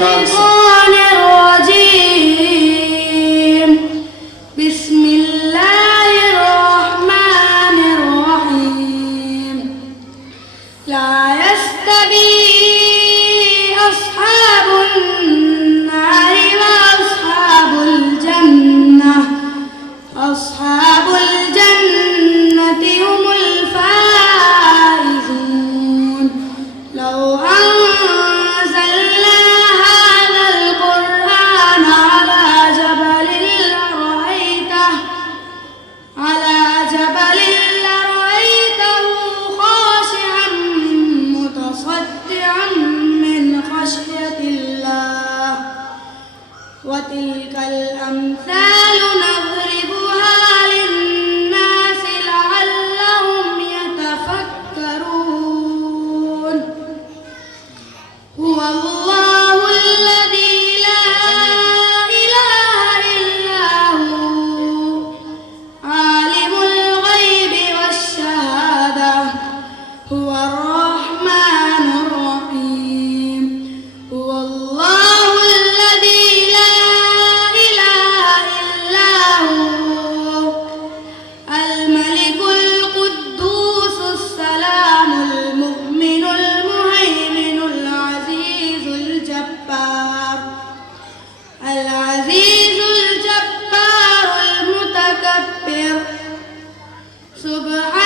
الشيطان الرجيم. بسم الله الرحمن الرحيم. لا يستوي أصحاب النار وأصحاب الجنة. أصحاب الجنة هم الفائزون. لو أنزلنا هذا القرآن على جبل لرأيته خاشعا متصدعا من خشية الله. وتلك الأمثال نضربها للناس لعلهم يتفكرون. هو الله الذي لا إله إلا هو عالم الغيب والشهادة. هو الرحمن الرحيم. هو الله الذي لا إله إلا هو الملك القدوس السلام المؤمن المهيمن العزيز الجبار المتكبر. سبحان